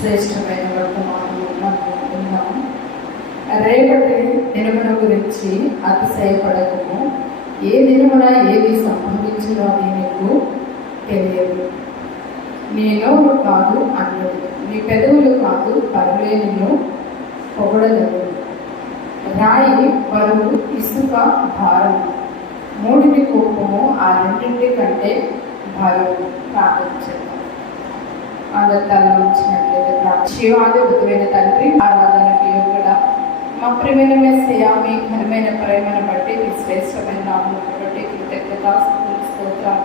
శ్రేష్టమైన వర్తమానము మనం విన్నాము రేపటి దినమున గురించి అతిశయపడకము. ఏ దినమున ఏది సంభవించినో అని నీకు తెలియదు. నీ నోరు కాదు అన్నది. నీ పెదవులు కాదు పరవేణులు పొగడలేదు. రాయి బరువు ఇసుక భారం. మూడిటి కోపము ఆ రెండింటి కంటే భారం కావచ్చు అందరి తల ఉంచినట్లయితే శివాధిపతమైన తండ్రి ఆరాధనకి యోగుడ మా ప్రియమైన మెస్సయ మీ ఘనమైన ప్రేమను బట్టి మీ శ్రేష్టమైన నామను బట్టి కృతజ్ఞత స్తోత్రం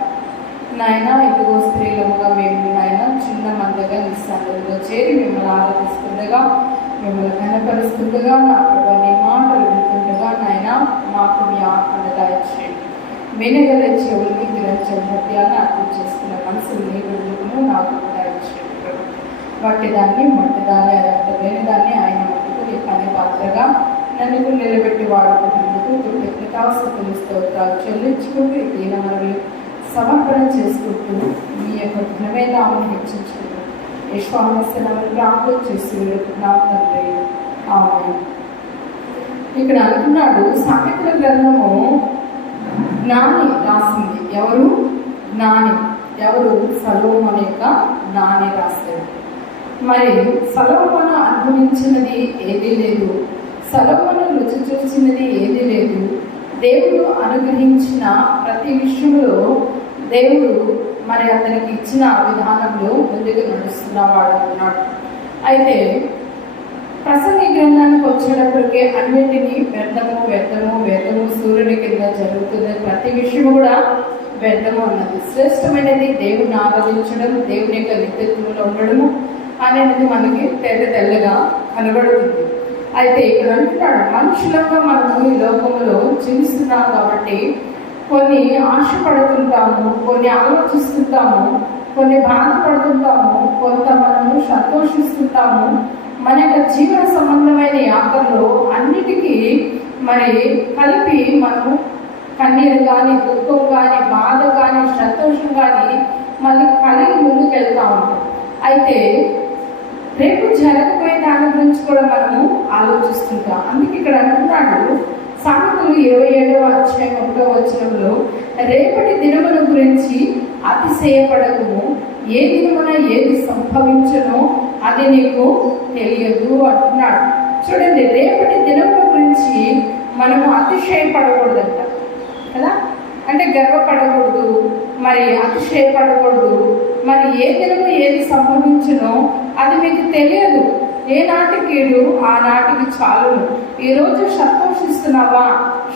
నాయన ఇదిగో స్త్రీలముగా మేము నాయన చిన్న మందగా నిస్సాంతంలో చేరి మిమ్మల్ని ఆరాధిస్తుండగా మిమ్మల్ని కనపరుస్తుండగా నా ప్రభు నీ మాటలు వింటుండగా నాయన మాకు మీ ఆత్మను దయచేయండి. వినగల చెవుల్ని గ్రహించిన హృదయాన్ని అర్థం చేసుకున్న మనసు నీ నాకు మట్టిదాన్ని దాన్ని లేని దాన్ని ఆయన మట్టుకు అనే పాత్రగా నన్ను నిలబెట్టి వాడుకుంటున్నందుకు కృతజ్ఞతాస్తుతులు స్తోత్రాలు చెల్లించుకుంటూ దీన మనవి సమర్పణ చేసుకుంటూ మీ యొక్క ఘనమేదాన్ని హెచ్చించుకుంటూ యశ్వామస్యలను ప్రార్థన చేసి వేడుకున్నాం తండ్రి. ఆమె ఇక్కడ అంటున్నాడు సామెతల గ్రంథము జ్ఞాని రాసింది. ఎవరు? జ్ఞాని ఎవరు? సలోమన్ యొక్క జ్ఞాని రాశారు. మరి సలోమను అనుభవించినది ఏదీ లేదు. సలోమను రుచి చూసినది ఏదీ లేదు. దేవుడు అనుగ్రహించిన ప్రతి విషయంలో దేవుడు మరి అతనికి ఇచ్చిన విధానంలో ముందుకు నడుస్తున్నవాడు అన్నాడు అయితే ప్రసంగి గ్రంథానికి వచ్చేటప్పటికే అన్నింటినీ వ్యర్థము వ్యర్థము వ్యర్థము సూర్యుడి కింద జరుగుతుంది ప్రతి విషయం కూడా వ్యర్థము అన్నది. శ్రేష్టమైనది దేవుని ఆరాధించడం దేవుని యొక్క నిత్యత్వంలో ఉండడము అనేది మనకి తెల్ల తెల్లగా కనబడుతుంది. అయితే ఇక్కడ అంటున్నాడు మనుషులంగా మనము ఈ లోకంలో జీవిస్తున్నాం కాబట్టి కొన్ని ఆశపడుతుంటాము కొన్ని ఆలోచిస్తుంటాము కొన్ని బాధపడుతుంటాము కొంత మనము సంతోషిస్తుంటాము. మన యొక్క జీవన సంబంధమైన యాత్రలో అన్నిటికీ మరి కలిపి మనము కన్నీరు కానీ దుఃఖం కానీ బాధ కానీ సంతోషం కానీ మళ్ళీ కలిగి ముందుకు వెళ్తా ఉంటాం అయితే రేపు జరగబోయే దాని గురించి కూడా మనము ఆలోచిస్తుంటాం. అందుకే ఇక్కడ అంటున్నాడు సామెతలు ఇరవై ఏడవ అధ్యాయం ఒకటో వచనంలో రేపటి దినముల గురించి అతిశయపడకము. ఏ దినమున ఏది సంభవించనో అది నీకు తెలియదు అంటున్నాడు. చూడండి రేపటి దినముల గురించి మనము అతిశయపడకూడదంట కదా? అంటే గర్వపడకూడదు మరి అతిశయపడకూడదు మరి ఏ దినము ఏది సంభవించునో అది మీకు తెలియదు. ఏ నాటికీడు ఆ నాటికి చాలును ఈరోజు సంతోషిస్తున్నావా?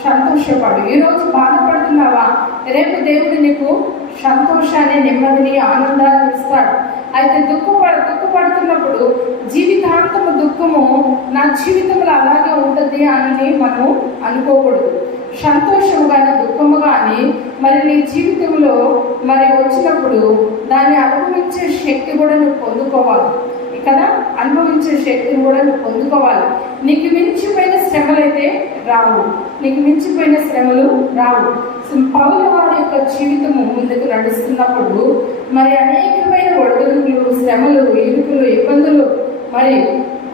సంతోషపడు. ఈరోజు బాధపడుతున్నావా? రేపు దేవుడు నీకు సంతోషాన్ని నెమ్మదిని ఆనందాన్ని ఇస్తాడు. అయితే దుఃఖపడ దుఃఖపడుతున్నప్పుడు జీవితాంతము దుఃఖము నా జీవితంలో అలాగే ఉంటుంది అని మనం అనుకోకూడదు. సంతోషముగాను దుఃఖము కానీ మరి నీ జీవితంలో మరి వచ్చినప్పుడు దాన్ని అనుభవించే శక్తి కూడా నువ్వు పొందుకోవాలి. కదా అనుభవించే శక్తిని కూడా నువ్వు పొందుకోవాలి. నీకు మించిపోయిన శ్రమలైతే రావు. నీకు మించిపోయిన శ్రమలు రావు. పౌల వారి యొక్క జీవితము ముందుకు నడుస్తున్నప్పుడు మరి అనేకమైన ఒడిదుడుకులు శ్రమలు ఇరుకులు ఇబ్బందులు మరి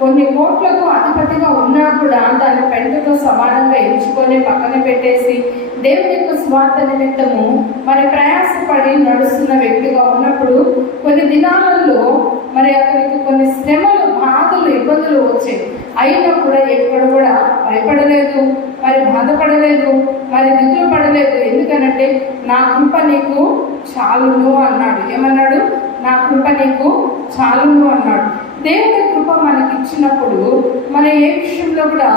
కొన్ని కోట్లకు అధిపతిగా ఉన్నా కూడా దాన్ని పెంటతో సమానంగా ఎంచుకొని పక్కన పెట్టేసి దేవుని యొక్క స్వార్థ నిమిత్తము మరి ప్రయాసపడి నడుస్తున్న వ్యక్తిగా ఉన్నప్పుడు కొన్ని దినాలలో మరి అతనికి కొన్ని శ్రమలు బాధలు ఇబ్బందులు వచ్చాయి. అయినా కూడా ఎక్కడ కూడా భయపడలేదు మరి బాధపడలేదు మరి దిగులు పడలేదు. ఎందుకనంటే నా కృప నీకు చాలును అన్నాడు. ఏమన్నాడు? నా కృప నీకు చాలును అన్నాడు. దేవుని కృప మనకి ఇచ్చినప్పుడు మన ఏ విషయంలో కూడా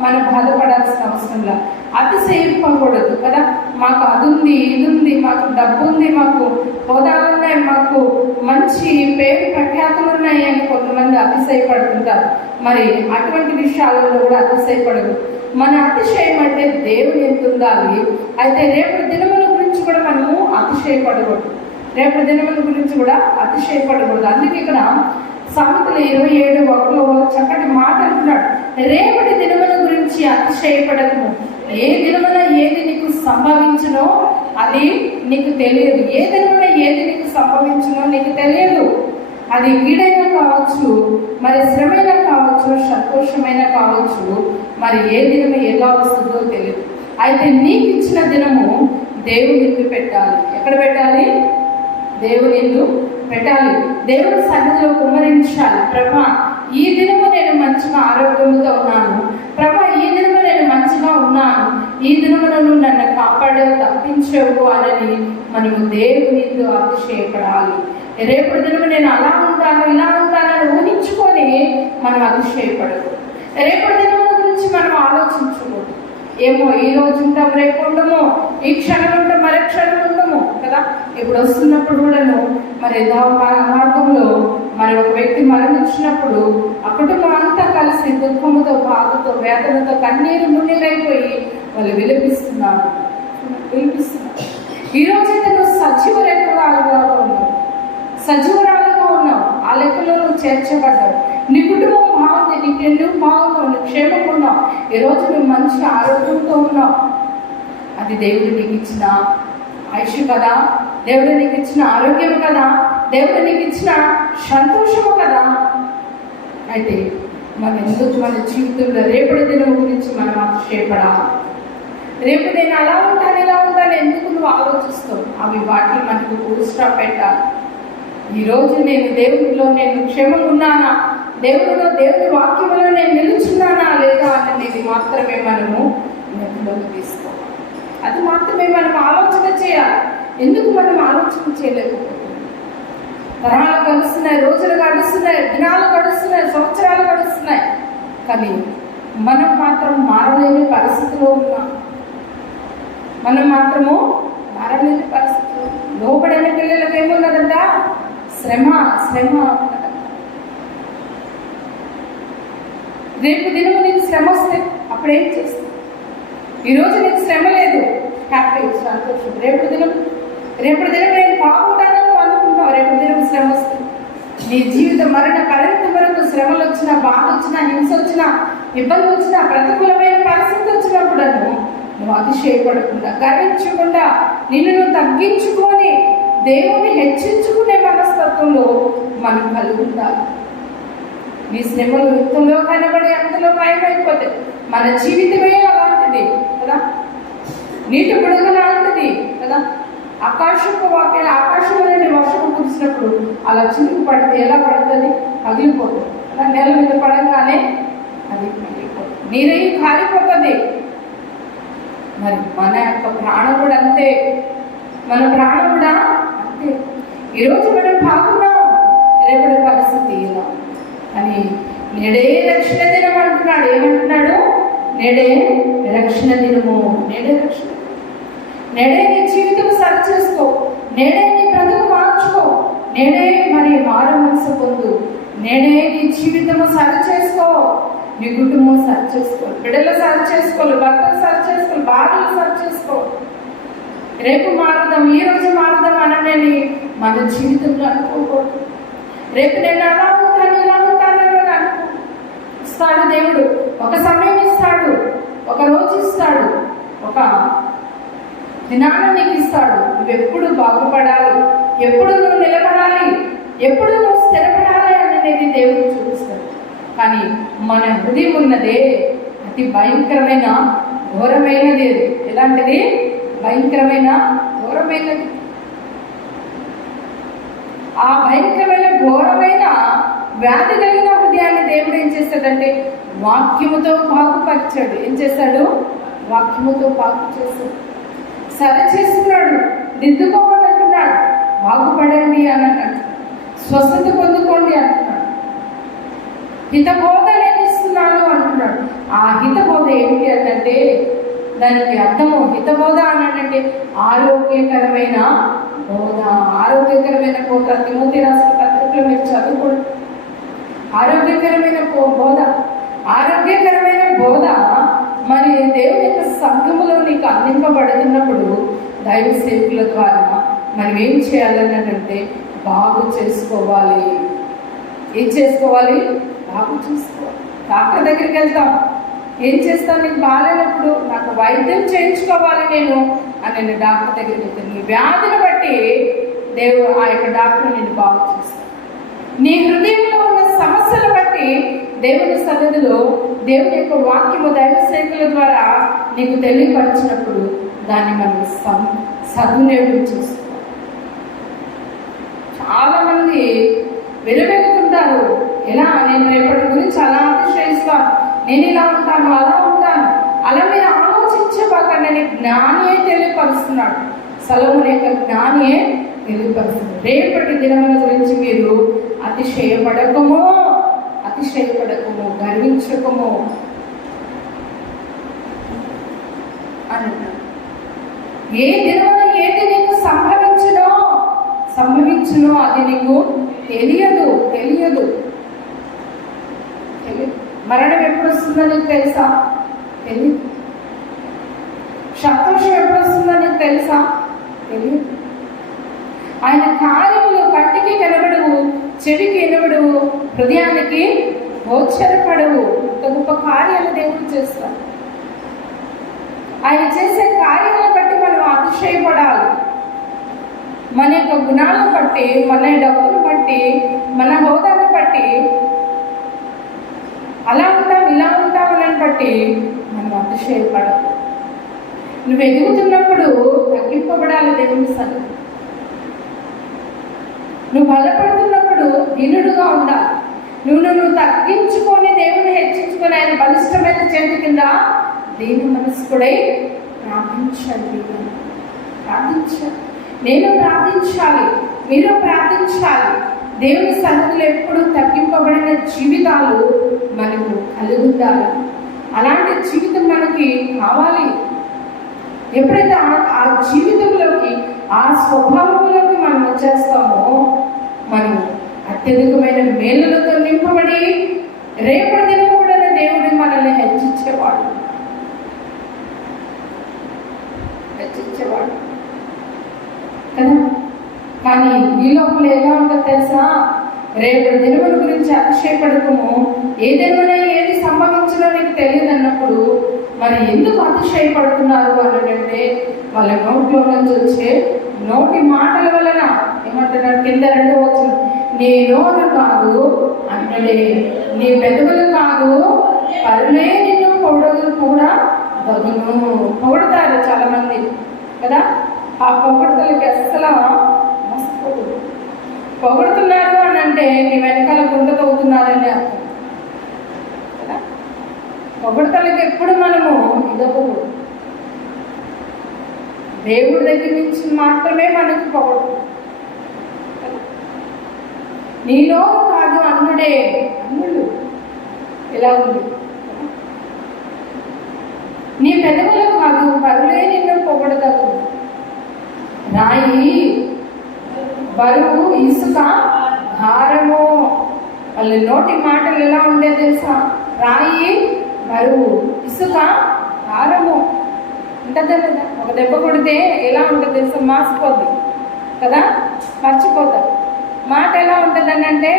మనం బాధపడాల్సిన అవసరం లేదు. అతిశయింపకూడదు కదా? మాకు అది ఉంది ఇది ఉంది మాకు డబ్బు ఉంది మాకు హోదాలు ఉన్నాయి మాకు మంచి పేరు ప్రఖ్యాతులు ఉన్నాయి అని కొంతమంది అతిశయపడుతుంటారు. మరి అటువంటి విషయాలలో కూడా అతిశయపడదు. మన అతిశయం అంటే దేవుని ఎంత ఉండాలి? అయితే రేపు దినముల గురించి కూడా మనము అతిశయపడకూడదు. రేపు దినముల గురించి కూడా అతిశయపడకూడదు. అందుకే ఇక్కడ సామెతలు ఇరవై ఏడు ఒకటిలో చక్కటి మాట అంటున్నాడు. రేపటి దినముల గురించి అతిశయపడకు. ఏ దినమున ఏది నీకు సంభవించునో అది నీకు తెలియదు. ఏ దినమున ఏది నీకు సంభవించునో నీకు తెలియదు. అది కీడైనా కావచ్చు మరి శ్రమైనా కావచ్చు సంతోషమైన కావచ్చు మరి ఏ దినము ఎలా వస్తుందో తెలియదు. అయితే నీకు ఇచ్చిన దినము దేవుని ఎందు పెట్టాలి. ఎక్కడ పెట్టాలి? దేవుని ఎందు పెట్టాలి. దేవుని సన్నిధిలో కుమరించాలి ప్రభా ఈ దినము నేను మంచిగా ఆరోగ్యంతో ఉన్నాను. ప్రభా ఈ దినము నేను మంచిగా ఉన్నాను. ఈ దినములను నన్ను కాపాడేవు తప్పించేవు అని మనము దేవుని అతిశయపడాలి. రేపటి దినము నేను అలా ఉంటాను ఇలా ఉంటానని ఊహించుకొని మనం అతిశయపడదు రేపటి దినముల గురించి మనం ఆలోచించకూడదు ఏమో ఈ రోజు ఉంటాం రేపు ఉండమో ఈ క్షణం ఉంటాం మరే క్షణం ఉండము కదా? ఇప్పుడు వస్తున్నప్పుడు కూడాను మరి దా- మార్గంలో మరి ఒక వ్యక్తి మరణించినప్పుడు ఆ కుటుంబం అంతా కలిసి దుఃఖముతో బాధతో వేదనతో కన్నీరు మున్నీరైపోయి వాళ్ళు విలపిస్తున్నారు. విలపిస్తున్నారు. ఈరోజు రోజైతే నువ్వు సజీవ రెక్కలాగా ఉన్నావు. సజీవరాలుగా ఉన్నావు. ఆ లెక్కలో నువ్వు చేర్చబడ్డావు. నీ కుటుంబం బాగుంది నీకు పెళ్ళి బాగున్నావు నువ్వు క్షేమంగా ఉన్నావు. ఈరోజు నువ్వు మంచి ఆరోగ్యంతో ఉన్నావు. అది దేవుడు నీకు ఇచ్చిన ఆయుష్ కదా? దేవుడు నీకు ఇచ్చిన ఆరోగ్యం కదా? దేవుడు నీకు ఇచ్చిన సంతోషము కదా? అయితే మన ఎందుకు మన జీవితంలో రేపటి దినం గురించి మనం అతిశయపడాలి రేపు నేను అలా ఉంటాను ఇలా ఉంటాను ఎందుకు నువ్వు ఆలోచిస్తావు? అవి వాటిని మనకు ఫుల్ స్టాప్ పెట్టాలి. ఈరోజు నేను దేవుడిలో నేను క్షేమం ఉన్నానా? దేవుడిలో దేవుడి వాక్యంలో నేను నిలుచున్నానా లేదా అనేది మాత్రమే మనము నెలలోకి తీసుకోవాలి. అది మాత్రమే మనం ఆలోచన చేయాలి. ఎందుకు మనం ఆలోచన చేయలేము తరాలు గడుస్తున్నాయి రోజులు గడుస్తున్నాయి దినాలు గడుస్తున్నాయి సంవత్సరాలు గడుస్తున్నాయి. కానీ మనం మాత్రం మారలేని పరిస్థితిలో ఉన్నాం. మనం మాత్రము మారలేని పరిస్థితిలో లోపడైన పిల్లలకు ఏమున్నదంట? శ్రమ శ్రమ రేపు దినము నీకు శ్రమ వస్తే అప్పుడేం చేస్తాను ఈరోజు నీకు శ్రమ లేదు. హ్యాపీ సంతోషం. రేపటి దినం రేపటి దినం నేను బాగుంటానని నువ్వు అనుకుంటావు. రేపటి దినం శ్రమ వస్తుంది. నీ జీవిత మరణ పర్యంత వరకు శ్రమలు వచ్చినా బాధ వచ్చినా హింస వచ్చినా ఇబ్బంది వచ్చినా ప్రతికూలమైన పరిస్థితి వచ్చినప్పుడు నువ్వు అతిశయపడకుండా గర్వించకుండా నిన్ను నువ్వు తగ్గించుకొని దేవుని హెచ్చించుకునే మనస్తత్వంలో మనం కలుగుతాం ఉండాలి నీ శ్రమలు యుద్ధంలో కనబడి అందులో మాయమైపోతాయి మన జీవితమే అలాంటిది కదా? నీటి బుడగ లాంటిది కదా? ఆకాశపు వాక్యం ఆకాశం అనేది వర్షం కురిసినప్పుడు అలా చినుకు పడితే ఎలా పడుతుంది? పగిలిపోతుంది అలా నేల మీద పడంగానే అది పగిలిపోతుంది. నీరై కారిపోతుంది. మరి మన యొక్క ప్రాణం కూడా అంతే. మన ప్రాణం కూడా అంతే. ఈరోజు మనం బాగున్నాం రేపటి పరిస్థితి ఇలా. అని నేడే రక్షణ దినం అంటున్నాడు. ఏమంటున్నాడు? నేడే రక్షణ దినము. నేడే రక్షణ. నేడే నీ జీవితం సరి చేసుకో. నేడే నీ బ్రతుకు మార్చుకో. నేడే మరి మారు మనసు పొందు. నేడే నీ జీవితము సరి చేసుకో. నీ కుటుంబం సరి చేసుకో. బిడ్డలు సరి చేసుకోవాలి భర్తలు సరి చేసుకోవాలి భార్యలు సరి చేసుకో. రేపు మారుదాం ఈ రోజు మారుదాం అనని మన జీవితంలో అనుకోకూడదు. రేపు నేను అలా ఉంటాను? ఇస్తాడు దేవుడు. ఒక సమయం ఇస్తాడు. ఒక రోజు ఇస్తాడు. ఒక దినాన్ని నీకు ఇస్తాడు. నువ్వు ఎప్పుడు బాగుపడాలి? ఎప్పుడు నువ్వు నిలబడాలి? ఎప్పుడు నువ్వు స్థిరపడాలి అనేది దేవుడు చూపిస్తాడు. కానీ మన హృదయం ఉన్నదే అతి భయంకరమైన ఘోరమైనది ఎలాంటిది? భయంకరమైన ఘోరమైనది. ఆ భయంకరమైన ఘోరమైన వ్యాధి కలిగిన హృదయాన్ని దేవుడు ఏం చేస్తాడంటే వాక్యముతో బాగుపరిచాడు ఏం చేస్తాడు? వాక్యముతో బాగు చేస్తాడు. సరి చేస్తున్నాడు దిద్దుకోమని అంటున్నాడు బాగుపడండి అని అంటున్నాడు స్వస్థత పొందుకోండి అంటున్నాడు. హితబోధ నేను ఇస్తున్నాను అంటున్నాడు. ఆ హితబోధ ఏంటి అంటే దానికి అర్థము హితబోధ అన్నాడంటే ఆరోగ్యకరమైన బోధ. ఆరోగ్యకరమైన బోధ. తిమోతి రాసిన పత్రికలో మీరు చదువుకోండి. ఆరోగ్యకరమైన బోధ. ఆరోగ్యకరమైన బోధ మరి దేవుని యొక్క సంఘములో నీకు అందింపబడుతున్నప్పుడు దైవ సేవకుల ద్వారా మనం ఏం చేయాలని అంటే బాగు చేసుకోవాలి. ఏం చేసుకోవాలి? బాగు చేసుకోవాలి. డాక్టర్ దగ్గరికి వెళ్తాం. ఏం చేస్తాను నీకు బాగాలేనప్పుడు నాకు వైద్యం చేయించుకోవాలి నేను అని నేను డాక్టర్ దగ్గరికి వెళ్తాను. నీ వ్యాధిని బట్టి దేవుడు ఆ యొక్క డాక్టర్ నేను బాగు చేస్తాను. నీ హృదయంలో ఉన్న కాబట్టి దేవుని సన్నిధిలో దేవుని యొక్క వాక్యము దైవ సేవల ద్వారా నీకు తెలియపరిచినప్పుడు దాన్ని మనం సం సద్వినియోగం చేసుకోవాలి. చాలా మంది ఎలా? నేను రేపటి గురించి అలా అతిశయిస్తాను నేను ఇలా ఉంటాను అలా ఉంటాను. అలా మీరు ఆలోచించబాకండి. జ్ఞానియే తెలియపరుస్తున్నాడు. సలముని యొక్క జ్ఞానియే తెలియపరుస్తున్నాడు. రేపటి దినముల గురించి మీరు అతిశయపడకమో. అతిశయపడకము గర్వించకము అని ఏ దినమున ఏది నీకు సంభవించునో? సంభవించునో అది నీకు తెలియదు తెలియదు. తెలియదు మరణం ఎప్పుడు వస్తుందో నీకు తెలుసా? తెలియదు సంతోషం ఎప్పుడు వస్తుందో నీకు తెలుసా? తెలియదు ఆయన కార్యములు కంటికి కనబడవు చెవికి వినబడవు హృదయానికి గోచరపడవు. ఇంత గొప్ప కార్యాలు దేవుడు చేస్తాడు ఆయన చేసే కార్యాలను బట్టి మనం అతిశయపడాలి. మన యొక్క గుణాలను బట్టి మన డబ్బును బట్టి మన హోదాను బట్టి అలా ఉంటాం ఇలా ఉంటామని బట్టి మనం అతిశయపడదు నువ్వు ఎదుగుతున్నప్పుడు తగ్గింపబడాలి దేవుని సన్నిధి నువ్వు బలపడుతున్నప్పుడు దీనుడుగా ఉండాలి నువ్వు నువ్వు తగ్గించుకొని దేవుని హెచ్చించుకొని ఆయన బలిష్టమైన చేతి కింద దీని మనస్కుడై ప్రార్థించండి. ప్రార్థించాలి నేను ప్రార్థించాలి. మీరు ప్రార్థించాలి. దేవుని సన్నిధులు ఎప్పుడు తగ్గింపబడిన జీవితాలు మనకు కలుగుతారు అలాంటి జీవితం మనకి కావాలి. ఎప్పుడైతే ఆ- ఆ జీవితంలోకి ఆ స్వభావంలోకి మనం వచ్చేస్తామో మనం అత్యధికమైన మేలులతో నింపబడి రేపటి దినం కూడా దేవుడు మనల్ని హెచ్చించేవాడు హెచ్చించేవాడు కదా? కానీ ఈ లోపల ఎలా ఉందో తెలుసా? రేపటి దినముల గురించి అక్షయపడకము ఏ ఏది సంభవించడం నీకు తెలియదు అన్నప్పుడు మరి ఎందుకు అతిశయపడుతున్నారు అన్నదంటే వాళ్ళ నోట్లో నుంచి వచ్చే నోటి మాటల వలన ఏమంటున్నారు? కింద రెండు వచ్చిన నీ నోరు కాదు అంటే నీ పెదవులు కాదు పరులే నిన్ను పొడవులు కూడా తగును పొగడతారు చాలా మంది కదా? ఆ పొగడతలకి అస్సలు మస్తు పొగడుతున్నారు అని అంటే నీ వెనకాల గుంట తవ్వుతున్నారని అర్థం. పొగడతలకు ఎప్పుడు మనము ఇదవ్వకూడదు దేవుడి దగ్గర నుంచి మాత్రమే మనకు పొగడు. నీలో కాదు అన్నుడే. అన్నుడు ఇలా ఉంది. నీ పెదవులు కాదు పరులే నిన్ను పొగడదగు రాయి బరువు ఇసుక భారము వాళ్ళ నోటి మాటలు ఎలా ఉండే తెలుసా? రాయి బరువు ఇసుక భారము ఉంటుందా లేదా ఒక దెబ్బ కొడితే ఎలా ఉంటుంది తెలుసా? మాసిపోద్ది. కదా? మర్చిపోతారు మాట ఎలా ఉంటుందని అంటే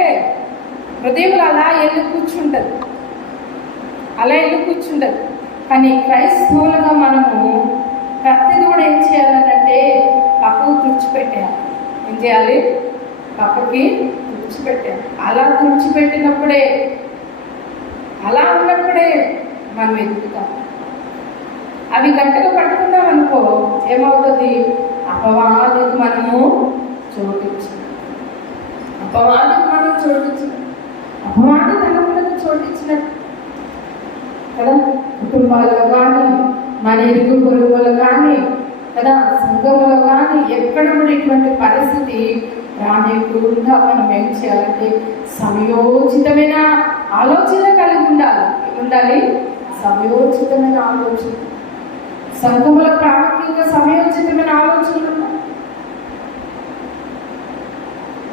హృదయంలో అలా వెళ్ళి కూర్చుంటుంది. అలా వెళ్ళి కూర్చుంటుంది. కానీ క్రైస్తవులుగా మనము ప్రతిది కూడా ఏం చేయాలనంటే పక్కకు తుడిచిపెట్టేయాలి. ఏం చేయాలి? పక్కకి తుడిచిపెట్టాలి అలా తుడిచిపెట్టినప్పుడే అలా ఉన్నప్పుడే మనం ఎదుగుతాం అవి గట్టిగా పట్టుకున్నాం అనుకో ఏమవుతుంది? అపవాదికి మనము చోటించాం అపవాదికి మనం చోటించాం అపవాది తనకులకు చోటించినట్టు కదా? కుటుంబాల్లో కానీ మన ఇరుగు పొరుగులో కానీ కదా? సంఘంలో కానీ ఎక్కడ కూడా ఇటువంటి పరిస్థితి రానికుండా మనం ఏం చేయాలంటే సమయోచితమైన ఆలోచన కలిగి ఉండాలి. ఏముండాలి? సమయోచితమైన ఆలోచన. సంఘముల ప్రాముఖ్యంగా సమయోచితమైన ఆలోచనలు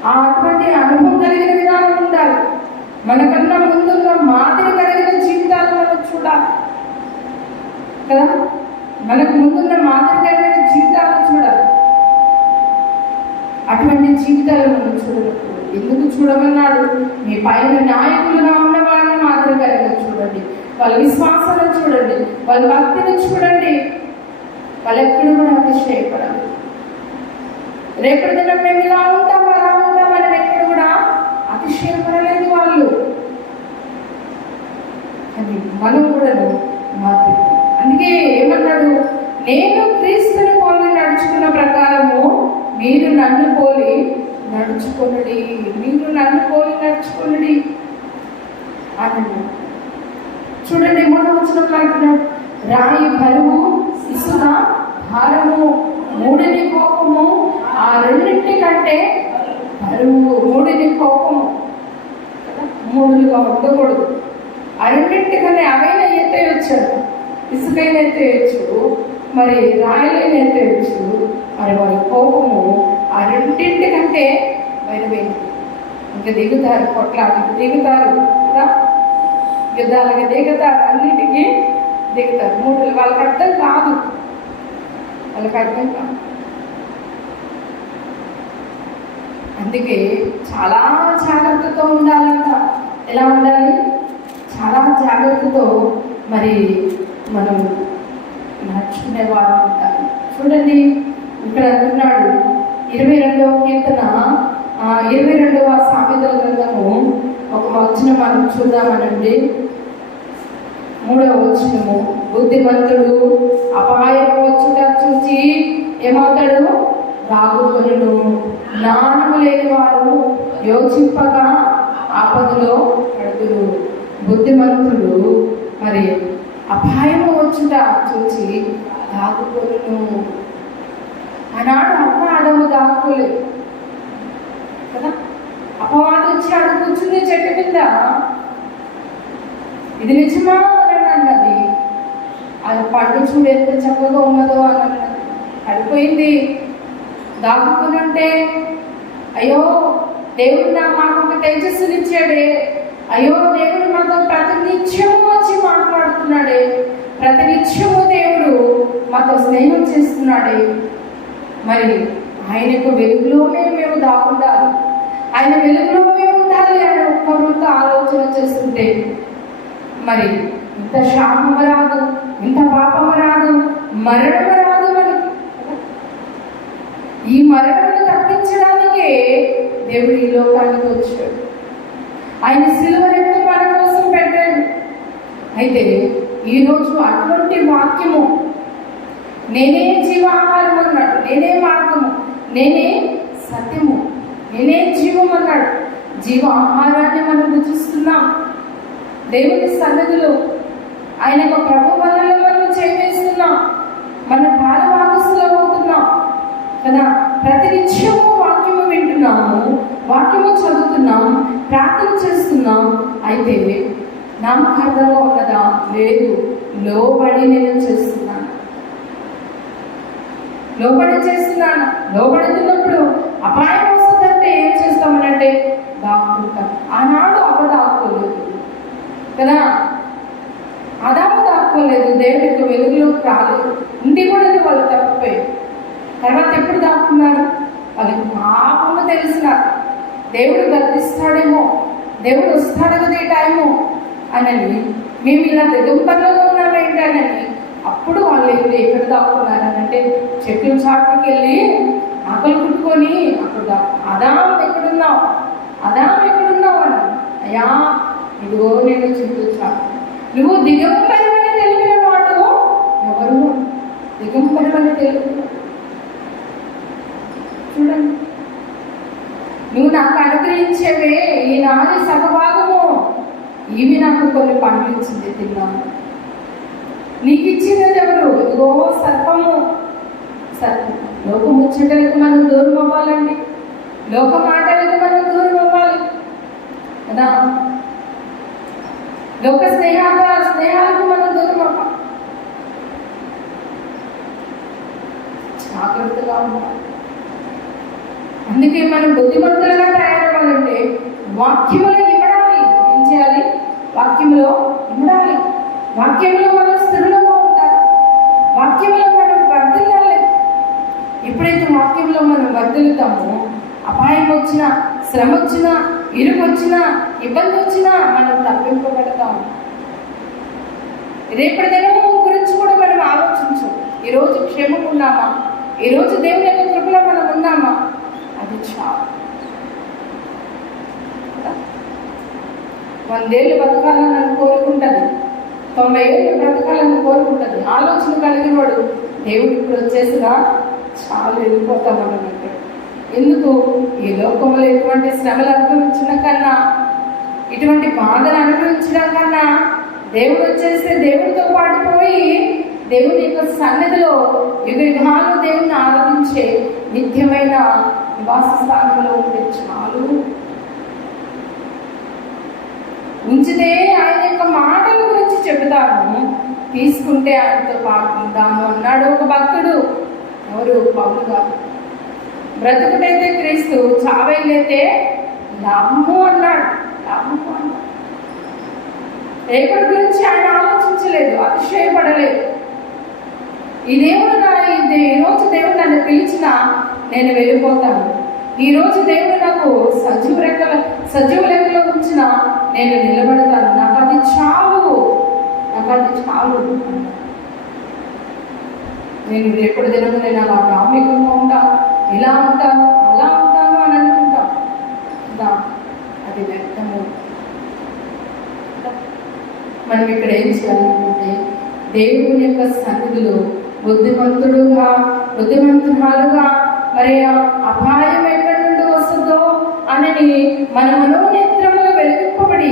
ఆ అటువంటి అనుభవం కలిగిన విధానం ఉండాలి. మనకన్నా ముందున్న మాదిరి కలిగిన జీవితాలు మనం చూడాలి. కదా? మనకు ముందున్న మాదిరి కలిగిన జీవితాలను చూడాలి. అటువంటి జీవితాలు మనం చూడకూడదు. ఎందుకు చూడమన్నాడు? మీ పైన నాయకులుగా ఉన్న వాళ్ళని మాదిరికరంగా చూడండి. వాళ్ళ విశ్వాసాలను చూడండి వాళ్ళ భక్తిని చూడండి. వాళ్ళెక్కడ కూడా అతిశయపడాలి రేపటి దినం మేము ఇలా ఉంటాం అలా ఉంటాం అని ఎక్కడ కూడా అతిశయపడలేదు వాళ్ళు. అని మనం కూడా మాత్రం అందుకే ఏమన్నాడు? నేను క్రీస్తుని పోలి నడుచుకున్న ప్రకారము మీరు నన్ను పోలి నడుచుకొనుడి మీరు నన్ను పోలి నడుచుకొనుడి. అన్నాడు చూడండి మూడవ వచనంలో అంటున్నాడు రాయి బరువు ఇసుక భారము మూడిని కోపము ఆ రెండింటి కంటే బరువు మూడిని కోపము. కదా? మూడులుగా ఉండకూడదు. ఆ రెండింటికన్నా అవైనా ఎత్తేయచ్చు ఇసుకైన ఎత్తేయచ్చు మరి రాయలైన ఎత్తేయచ్చు మరి వారి కోపము ఆ రెండింటి కంటే బయలుపోయింది ఇంకా దిగుతారు కొట్లాటకి దిగుతారు. యుద్ధాలకి దిగుతారు అన్నిటికీ దిగుతారు. మూడు వాళ్ళకి అర్థం కాదు. వాళ్ళకి అర్థం కాదు. అందుకే చాలా జాగ్రత్తతో ఉండాలంట. ఎలా ఉండాలి? చాలా జాగ్రత్తతో మరి మనం నడుచుకునేవారు ఉండాలి. చూడండి ఇక్కడ అంటున్నాడు ఇరవై రెండవ కీర్తన ఇరవై రెండవ సామెతల గ్రంథము. ఒక వచ్చిన మనం చూద్దామనండి. మూడవ వచ్చినము బుద్ధిమంతుడు అపాయం వచ్చుట చూసి ఏమవుతాడు? రాగుకొనును జ్ఞానము లేని వారు యోచింపగా ఆపదలో పడుతురు బుద్ధిమంతుడు మరి అపాయము వచ్చుట చూసి దాగుకొను ఆనాడు అమ్మ అడవు దాక్కోలేదు కదా? అపవాదం వచ్చి అడుగు కూర్చుంది చెట్టు కింద. ఇది నిజమా? అది పండు చూడు ఎంత చక్కగా ఉన్నదో అని అన్నది పడిపోయింది దాక్కుని ఉంటే అయ్యో దేవుడు నా మాకు ఒక తేజస్సునిచ్చాడే అయ్యో దేవుడు మాతో ప్రతినిత్యము వచ్చి మాట్లాడుతున్నాడే. ప్రతినిత్యము దేవుడు మాతో స్నేహం చేస్తున్నాడే. మరి ఆయనకు వెలుగులోనే మేము దాగుండాలి. ఆయన వెలుగులో మేము ఉండాలి అని ఒక్కరితో ఆలోచన చేస్తుంటే మరి ఇంత శాపము రాదు ఇంత పాపము రాదు మరణము రాదు మనకి ఈ మరణమును తప్పించడానికే దేవుడు ఈ లోకానికి వచ్చాడు. ఆయన సిలువ రెక్కి మన కోసం పెట్టాడు. అయితే ఈరోజు అటువంటి వాక్యము నేనే జీవాహారం అన్నాడు నేనే మార్గము నేనే సత్యము నేనే జీవం అన్నాడు. జీవ ఆహారాన్ని మనం రుచిస్తున్నాం దేవుని సన్నదిలో ఆయన యొక్క ప్రభు వల్ల మనం చేస్తున్నాం మన బాలవాగసులు అవుతున్నాం కదా? ప్రతి నిత్యము వాక్యము వింటున్నాము వాక్యము చదువుతున్నాం ప్రార్థన చేస్తున్నాం. అయితే నామకార్థంగా ఉన్నదా? లేదు. లోబడి నేను చేస్తున్నాను. లోబడి చేస్తున్నాను. లోబడుతున్నప్పుడు అపాయం వస్తుందంటే ఏం చేస్తామనంటే దాక్కుంటాం ఆనాడు అవ దాక్కోలేదు కదా? అదాము దాక్కోలేదు దేవుడికి యొక్క వెలుగులోకి రాలేదు ఉండి కూడా వాళ్ళు తప్పిపోయారు. తర్వాత ఎప్పుడు దాక్కున్నారు? వాళ్ళకి పాపము తెలిసిన దేవుడు గర్దిస్తాడేమో దేవుడు వస్తాడు కదా ఈ టైము అనని మేము ఇలా దిగంబర్లో ఉన్నామేంటనని అప్పుడు వాళ్ళు ఎక్కడ దాక్కున్నారు అని అంటే చెట్ల చాటుకి వెళ్ళి ఆకలి కుట్టుకొని అక్కడ దాక్కు అదాం ఎక్కడున్నావు? అదాం ఎక్కడున్నావు? అని అయ్యా ఇదిగో నేను చెట్లు చాటు నువ్వు దిగంబరమని తెలిపిన వాడు ఎవరు దిగంబరమని తెలుపు చూడండి. నువ్వు నాకు అనుగ్రహించేవే ఈ సగభాగము ఇవి నాకు కొన్ని పండ్లు ఇచ్చింది తిన్నాను. నీకు ఇచ్చినది ఎవరు? ఇదిగో సర్పము. సర్పం లోకం ముచ్చటలకు మనం దూరం అవ్వాలండి లోక మాటలకు మనం దూరం అవ్వాలి కదా? లోక స్నేహాల స్నేహాలకు మనం దూరం అవ్వాలి. జాగ్రత్తగా ఉండాలి. అందుకే మనం బుద్ధిమంతులుగా తయారవ్వాలంటే వాక్యములో ఇవ్వడాలి. ఏం చేయాలి? వాక్యములో ఇవ్వడాలి. వాక్యంలో మనం స్థిరంగా ఉండాలి. వాక్యంలో మనం వర్దిల్లాలి ఎప్పుడైతే వాక్యంలో మనం వర్ధిల్లుతామో అపాయం వచ్చినా శ్రమ వచ్చినా ఇరుగు వచ్చినా ఇబ్బంది వచ్చినా మనం తప్పింపబడతాం. రేపటి దినము గురించి కూడా మనం ఆలోచించు. ఈరోజు క్షేమం ఉన్నామా? ఈరోజు దేవుని యొక్క కృపలో మనం ఉన్నామా? అది చాలు. వందేళ్ళు బతకాలని నన్ను కోరుకుంటుంది. తొంభై ఏళ్ళు బ్రతకాలని కోరుకుంటుంది. ఆలోచన కలిగిన వాడు దేవుడు ఇప్పుడు వచ్చేసిగా చాలు వెళ్ళిపోతాం మనం ఎందుకు? ఈ లోకంలో ఎటువంటి శ్రమలు అనుభవించడం కన్నా ఇటువంటి బాధలు అనుభవించడం కన్నా దేవుడు వచ్చేస్తే దేవుడితో పాటు పోయి దేవుని యొక్క సన్నిధిలో యుగ యుగాలు దేవుని ఆరాధించే నిత్యమైన నివాస స్థానంలో ఉంటే చాలు. ఉంచితే ఆయన యొక్క మాటల గురించి చెబుతాను. తీసుకుంటే ఆయనతో పాటు ఉంటాను అన్నాడు ఒక భక్తుడు. ఎవరు? పౌలు బ్రతుకుటైతే క్రీస్తు చావైలైతే లాభము అన్నాడు. లాభము అన్నాడు. రేపటి గురించి ఆయన ఆలోచించలేదు అతిశయపడలేదు. ఈ దేవుడు నా ఈ రోజు దేవుడు నన్ను పిలిచిన నేను వెళ్ళిపోతాను. ఈ రోజు దేవుడు నాకు సజీవ రెక్కల సజీవ లెక్కలో ఉంచిన నేను నిలబడతాను. నాకు అది చాలు. నాకు అది చాలు. నేను రేపటి దినము నేను అలా డామికంగా ఉంటాను. ఇలా ఉంటాను అలా ఉంటాను అని అనుకుంటాం. కదా అది వ్యర్థము. మనం ఇక్కడ ఏం చేయాలనుకుంటే దేవుని యొక్క సన్నిధిలో బుద్ధిమంతుడుగా బుద్ధిమంతురాలుగా మరి అపాయం ఎక్కడి నుండి వస్తుందో అని మన మనోనేత్రంలో వెలిగింపబడి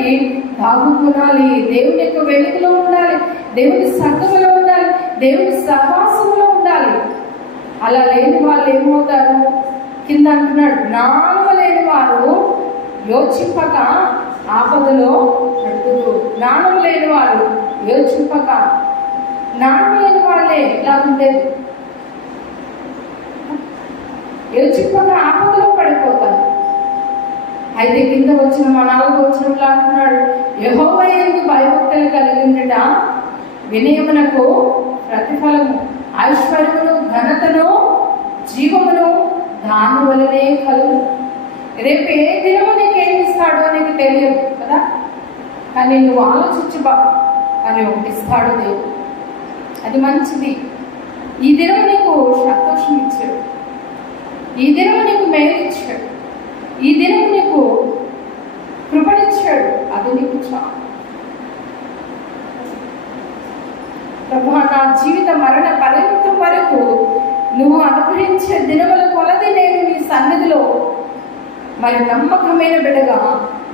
దాగుకునాలి దేవుని యొక్క వెలుగులో ఉండాలి. దేవుని సంఘములో ఉండాలి. దేవుని సహవాసంలో ఉండాలి. అలా లేని వాళ్ళు ఏమవుతారు? కింద అంటున్నాడు నాలుగు లేని వారు యోచింపక ఆపదలో నడుపుతూ జ్ఞానం లేని వారు యోచింపక. జ్ఞానం లేని వాళ్ళే ఇలా ఉండేది. యోచింపక ఆపదలో పడిపోతారు. అయితే కింద వచ్చిన మా నాలుగు వచ్చినట్లు అంటున్నాడు యహోవ భయభక్తులు కలిగిందట వినయమునకు ప్రతిఫలము. ఐశ్వర్యమును ఘనతను జీవమును దాని వలనే కలుగు. రేపు ఏ దినము నీకు ఏం ఇస్తాడో నీకు తెలియదు కదా? కానీ నువ్వు ఆలోచించు బా అని ఒకటి ఇస్తాడు దేవుడు. అది మంచిది. ఈ దినం నీకు సంతోషం ఇచ్చాడు. ఈ దినం నీకు మేలు ఇచ్చాడు. ఈ దినం నీకు కృపణిచ్చాడు అది నీకు చాలు. ప్రభు నా జీవిత మరణ పర్యంతం వరకు నువ్వు అనుగ్రహించే దినముల కొలది నేను నీ సన్నిధిలో. మరి నమ్మకమైన బిడగా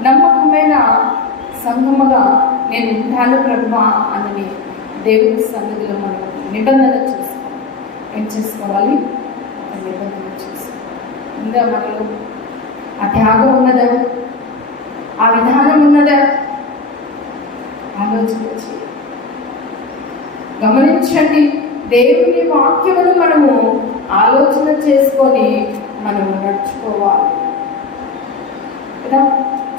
నమ్మకమైన సంగముగా నేను ఉంటాను ప్రభా అని దేవుని సన్నిధిలో మనం నిబంధన చేసుకోవాలి. ఏం చేసుకోవాలి? ఒక నిబంధన చేసుకోవాలి. ఉందా మనలో ఆ త్యాగం ఉన్నదా? ఆ విధానం ఉన్నదా? ఆలోచన చేయాలి గమనించండి. దేవుని వాక్యమును మనము ఆలోచన చేసుకొని మనము నడుచుకోవాలి. కదా?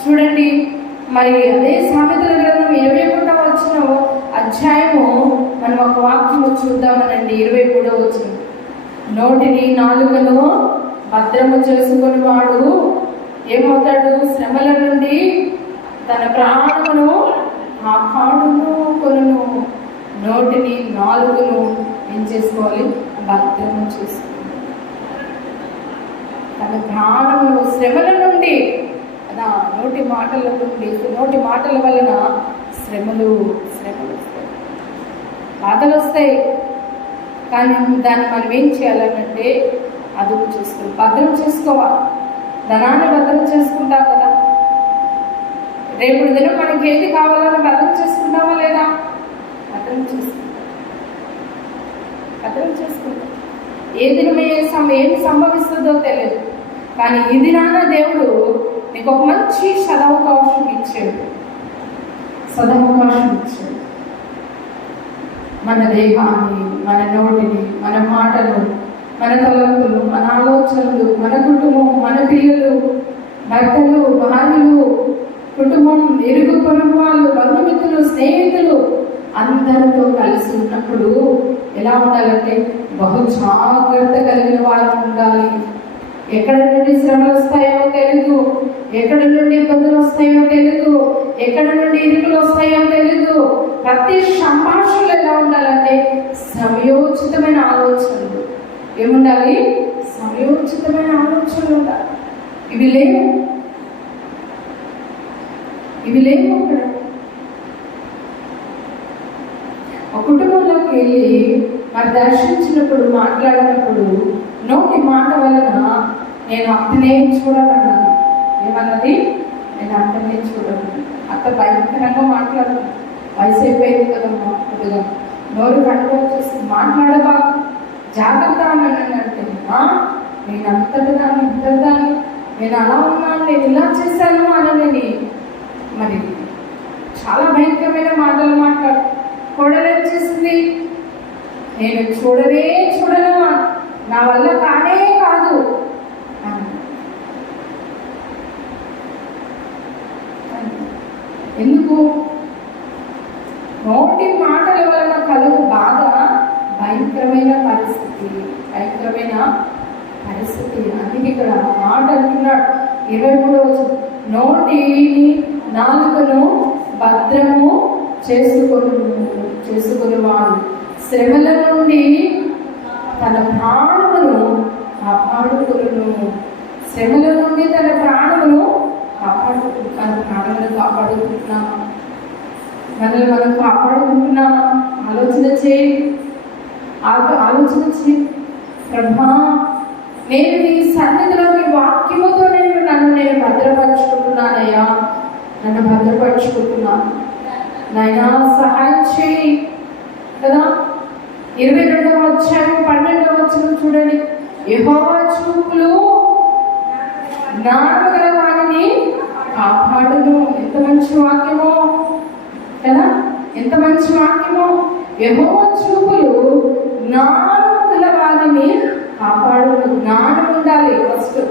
చూడండి మరి అదే సామెతల గ్రంథం ఇరవై ఒకటో వచ్చిన అధ్యాయము మనం ఒక వాక్యము చూద్దామనండి. ఇరవై మూడవ వచ్చిన నోటిని నాలుగను భద్రము చేసుకుని వాడు ఏమవుతాడు? శ్రమల నుండి తన ప్రాణమును కాపాడును కొను నోటిని నాలుగును ఏం చేసుకోవాలి భద్రం చేసుకోవాలి తన ప్రాణమును శ్రమల నుండి కదా నోటి మాటల నుండి నోటి మాటల వలన శ్రమలు శ్రమలు వస్తాయి. బాధలు వస్తాయి. కానీ దాన్ని మనం ఏం చేయాలంటే అదుపు చేసుకో. భద్రం చేసుకోవాలి ధనాన్ని భద్రం చేసుకుంటాం కదా. రేపు దినం మనకి ఏది కావాలని భద్రం చేసుకుంటామా లేదా? అర్థం చేసుకుంటాం. అర్థం చేసుకుంటాం. ఏ దినమే ఏమి సంభవిస్తుందో తెలియదు. కానీ ఈ దినాన దేవుడు నీకు ఒక మంచి సదవకాశం ఇచ్చాడు. సదవకాశం ఇచ్చాడు. మన దేహాన్ని మన నోటిని మన మాటలు మన తలంపులు మన ఆలోచనలు మన కుటుంబం మన పిల్లలు భర్తలు భార్యలు కుటుంబం ఇరుగు పొరుగు వాళ్ళు బంధుమిత్రులు స్నేహితులు అందరితో కలిసి ఉన్నప్పుడు ఎలా ఉండాలంటే బహు జాగ్రత్త కలిగిన వారు ఉండాలి. ఎక్కడ నుండి శ్రమలు వస్తాయో తెలీదు. ఎక్కడ నుండి ఇబ్బందులు వస్తాయో తెలీదు. ఎక్కడ నుండి ఇరుకులు వస్తాయో తెలీదు. ప్రతి సంభాషణలు ఎలా ఉండాలంటే సమయోచితమైన ఆలోచనలు. ఏముండాలి? సమయోచితమైన ఆలోచనలు ఉండాలి. ఇవి లేవు. ఇవి లేవు అక్కడ ఒక కుటుంబంలోకి వెళ్ళి మరి దర్శించినప్పుడు మాట్లాడినప్పుడు నోటి మాట వలన నేను అత్తనే చూడాలన్నాను ఏమన్నది? నేను అత్తనే చూడాలి అత్త భయంకరంగా మాట్లాడదు వయసు అయిపోయింది కదమ్మా కొద్దిగా నోరు కంట్రోల్ చేసి మాట్లాడబా జాగ్రత్త అని అంటే నేను అంతటి దాన్ని ఇంతటి దాన్ని నేను అలా ఉన్నాను నేను ఇలా చేశాను అని మరి చాలా భయంకరమైన మాటలు మాట్లాడు కోడలేం నేను చూడనే చూడను నా వల్ల కానే కాదు ఎందుకు? నోటి మాటల వలన కలుగు బాధ భయంకరమైన పరిస్థితి భయంకరమైన పరిస్థితి. అందుకే ఇక్కడ మాట అంటున్నాడు. ఇరవై మూడవ నోటి నాలుగును భద్రము చేసుకొని చేసుకునేవాడు శ్రమల నుండి తన ప్రాణమును కాపాడుకును శ్రమల నుండి తన ప్రాణమును కాపాడు తన ప్రాణమును కాపాడుకుంటున్నామా? మనల్ని మనం కాపాడుకుంటున్నామా? ఆలోచన చేయి. ఆలోచన చేయి. ప్రభా నేను నీ సన్నిధిలో నీ వాక్యముతో నేను నన్ను నేను భద్రపరుచుకుంటున్నానయ్యా. నన్ను భద్రపరుచుకుంటున్నాను. నాయనా సహాయం చేయి కదా? ఇరవై రెండవ అధ్యాయం పన్నెండవ వచ్చిన చూడండి. యహోవా చూపులు జ్ఞానము వారిని కాపాడును. ఎంత మంచి వాక్యమో కదా? ఎంత మంచి వాక్యమో. యహోవా చూపులు జ్ఞానము వారిని కాపాడును. జ్ఞానం ఉండాలి ఫస్ట్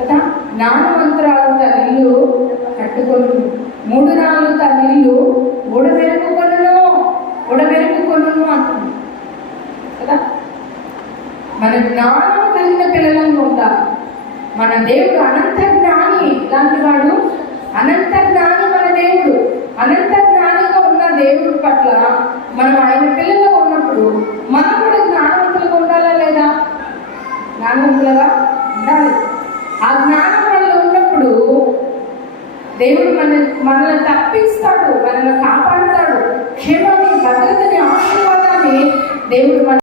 కదా? జ్ఞానవంతరాలు తన ఇల్లు కట్టుకొని మూడు నాలుగు తన ఇల్లు ఊడబెరుకుకొను ఊడబెరుకుకొను అంటుంది. కదా? మన జ్ఞానం కలిగిన పిల్లలను ఉండాలి. మన దేవుడు అనంత జ్ఞాని లాంటి వాడు. అనంత జ్ఞాని మన దేవుడు. అనంత జ్ఞానిగా ఉన్న దేవుడు పట్ల మనం ఆయన పిల్లలుగా ఉన్నప్పుడు మనం కూడా జ్ఞానవంతులుగా ఉండాలా లేదా? జ్ఞానవంతులుగా ఉండాలి. ఆ జ్ఞానం దేవుడు మన మనల్ని తప్పిస్తాడు మనల్ని కాపాడుతాడు. క్షేమాన్ని భద్రతని ఆశీర్వాదాన్ని దేవుడు మన